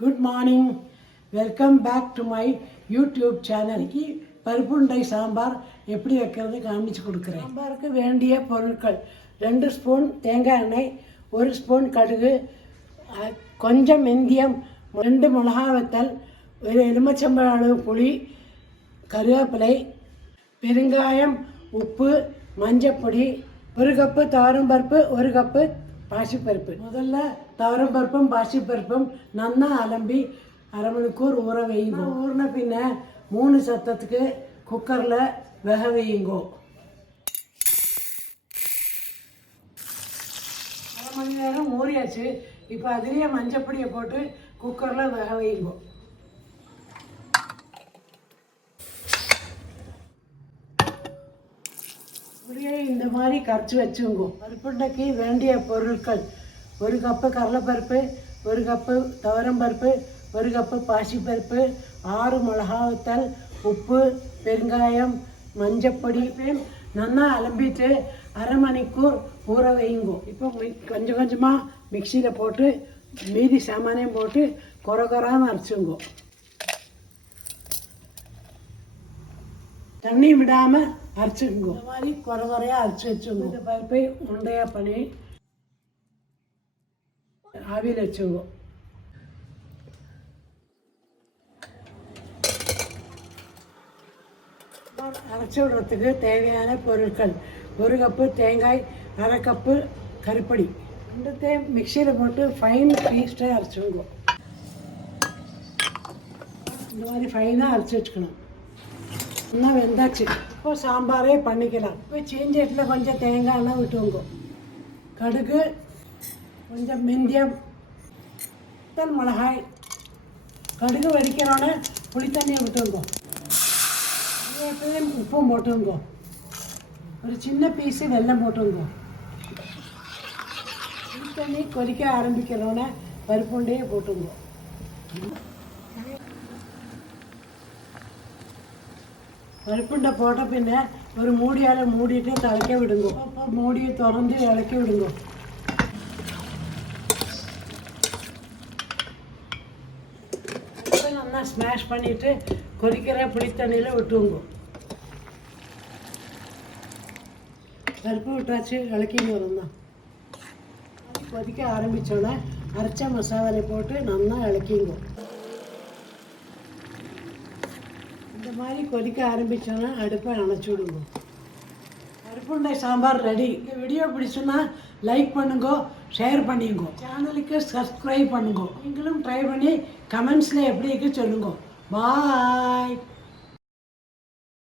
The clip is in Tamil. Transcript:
Good morning. Welcome back to my YouTube channel. பருப்புண்டை sambar எப்படி வைக்கிறது காமிச்சு கொடுக்குறேன். சாம்பாருக்கு வேண்டிய பொருட்கள் 2 ஸ்பூன் தேங்காய் எண்ணெய், 1 ஸ்பூன் கடுகு, கொஞ்சம் வெந்தயம், 2 மிளகா வத்தல், ஒரு எலுமிச்சம்பழம் அளவு புளி, கருவேப்பிலை, பெருங்காயம், உப்பு, மஞ்சப்பொடி, 1 கப்பு துவரம்பருப்பு, 1 கப்பு பாசிப்பருப்பு. முதல்ல துவரம்பருப்பும் பாசிப்பருப்பும் நல்லா அலம்பி அரை மணிக்கூர் ஊற வையுங்க. ஊறின பின்ன 3 சத்தத்துக்கு குக்கரில் வேக வையுங்கோ. அரை மணி நேரம் ஊறியாச்சு. இப்போ அதுலேயே மஞ்சப்பொடியை போட்டு குக்கரில் வேக வையுங்கோ. இப்படியே இந்த மாதிரி கரைச்சி வச்சுங்கோ. பருப்புண்டைக்கு வேண்டிய பொருட்கள்: 1 கப்பு கடலைப்பருப்பு, 1 கப்பு துவரம்பருப்பு, 1 கப்பு பாசிப்பருப்பு, 6 மிளகா வத்தல், உப்பு, பெருங்காயம், மஞ்சப்பொடி. நல்லா அலம்பிட்டு அரை மணிக்கூர் ஊற வையுங்கோ. இப்போ கொஞ்சம் கொஞ்சமாக மிக்சியில் போட்டு மீதி சாமானையும் போட்டு கொரகொரான்னு அரைச்சுங்கோ. தண்ணி விடாமல் அரைச்சிக்குங்கோ. இந்த மாதிரி கொரகொரையாக அரைச்சி வச்சுங்கோ. இந்த பருப்பை உருண்டையாக பண்ணி ஆவியில் வச்சுங்கோ. அரைச்சி விடுறதுக்கு தேவையான பொருட்கள்: 1 கப்பு தேங்காய், அரை கப்பு கருப்படி. 2 மிக்சியில் போட்டு ஃபைன் பேஸ்ட்டாக அரைச்சிங்கோ. இந்த மாதிரி ஃபைனாக அரைச்சி வச்சுக்கணும். இன்னும் வெந்தாச்சு. இப்போ சாம்பாரே பண்ணிக்கலாம். இப்போ சீஞ்சட்டில் கொஞ்சம் தேங்காய் எண்ணெய் விட்டுவோங்க. கடுகு, கொஞ்சம் வெந்தயம், மிளகாய். கடுகு வடிக்கிறோன்னே புளி தண்ணியை விட்டுவோங்க. உப்பும் போட்டுங்க. ஒரு சின்ன பீஸு வெல்லம் போட்டுங்க. புளி தண்ணி கொதிக்க ஆரம்பிக்கிறோன்னே பருப்புண்டையே போட்டுங்க. பருப்புண்டை போட்ட பின்ன ஒரு மூடியால் மூடிட்டு திளைக்க விடுங்க. அப்போ மூடியை திறந்து இறக்கி விடுங்க. நல்லா ஸ்மாஷ் பண்ணிவிட்டு கொதிக்கிற புளித்தண்ணியில் விட்டுவோங்க. பருப்பு விட்டாச்சு, இறக்கிங்க வரும் தான். கொதிக்க ஆரம்பித்தோன்னே அரைச்ச மசாலாவை போட்டு நல்லா இறக்கிங்க. இந்த மாதிரி கொதிக்க ஆரம்பித்தோன்னா அடுப்பை அணைச்சி விடுங்க. பருப்புண்டை சாம்பார் ரெடி. இந்த வீடியோ பிடிச்சுன்னா லைக் பண்ணுங்க, ஷேர் பண்ணிங்க, சேனலுக்கு சப்ஸ்கிரைப் பண்ணுங்க. நீங்களும் ட்ரை பண்ணி கமெண்ட்ஸில் எப்படி இருக்கு சொல்லுங்க. பாய்.